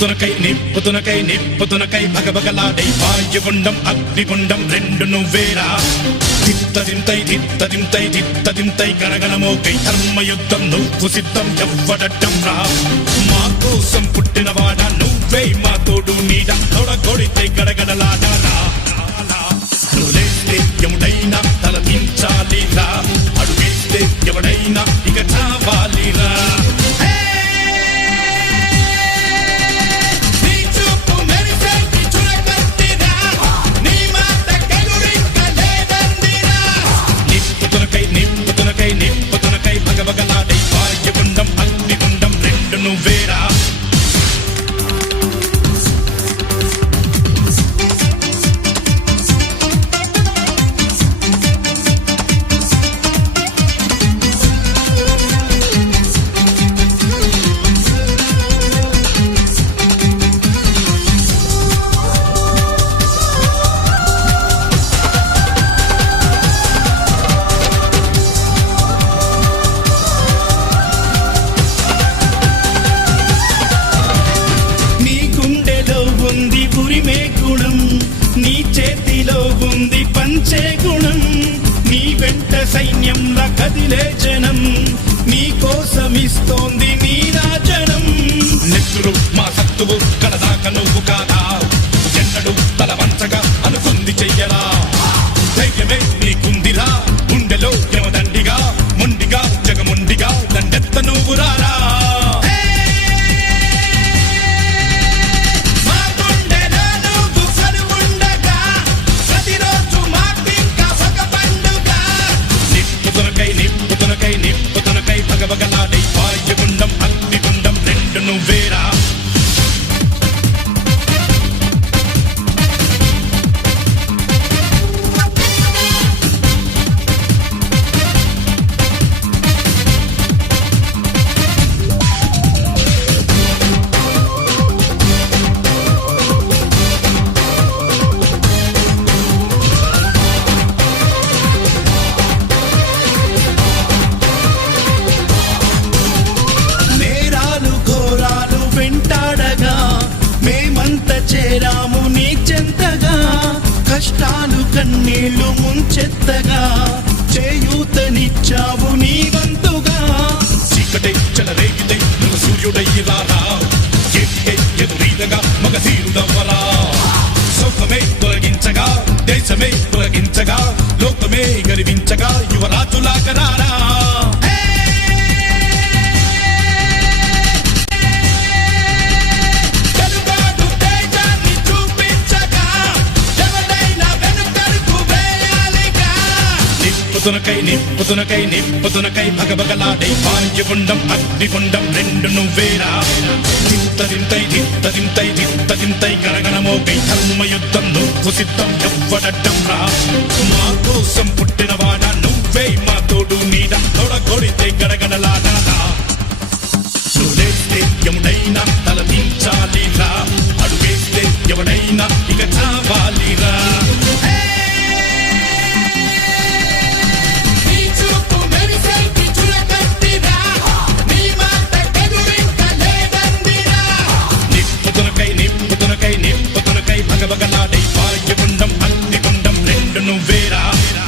నిప్పుతునకై భగభగలాడై వాయుగుండం అగ్నిగుండం రెండు నువ్వేరా తిత్తదింతై గణగణమోకై ధర్మయుద్ధం నువ్వు సిద్ధం ఎవ్వడట్టం రా మా కోసం పుట్టినవాడా నువ్వే మా తోడు నీడ తొడగొడితే గడగడలాడారా నువ్వులేస్తే ఎముడైనా తల దించాలిరా అడుగేస్తే ఎవడైనా ఇక చావాలిరా నిప్పుతునకై భగభగలాడై వాయుగుండం అగ్నిగుండం రెండు నువ్వేరా నీ చేతిలో ఉంది పంచే గుణం నీ వెంట సైన్యంలా కదిలే జనం నీ కోసమిస్తోంది నీ రాజనం నెత్తురు మా సత్తువు కడదాక నువ్వు కాదా ఎన్నడు తల వంచగా అనుకుంది చెయ్యరా ధైర్యమే నీకుందిరా గుండెలో యమదండిగా మొండిగా జగముండిగా దండెత్త నువ్వు రారా నిప్పుతునకై భగభగలాడై వాయుగుండం అగ్నిగుండం రెండు నువ్వేరా చేరాము నీ చెంతగా కష్టాలు కన్నీళ్లు ముంచెత్తగా చేయూతనిచ్చావు నీ వంతుగా చీకటే చెలరేగితే నువ్వు సూర్యుడయ్యి రారా చేతికే ఎదురీదగా మగధీరుడవ్వరా సౌఖమే తొలగించగా దేశమే తొలగించగా లోకమే గర్వించగా యువరాజులాగా రారా నిప్పుతునకై భగభగలాడై వాయుగుండం అగ్నిగుండం రెండు నువ్వేరా తిత్తదింతై గణగణమోకై ధర్మయుద్ధం నువ్వు సిద్ధం ఎవ్వడట్టం రా మా కోసం పుట్టినవాడా నువ్వే మా తోడు నీడ తొడగొడితే గడగడలాడారా నువ్వులేస్తే ఎముడైనా తల దించాలిరా అడుగేస్తే ఎవడైనా ఇక చావాలిరా నిప్పుతునకై భగభగలాడై వాయుగుండం అగ్నిగుండం రెండు నువ్వేరా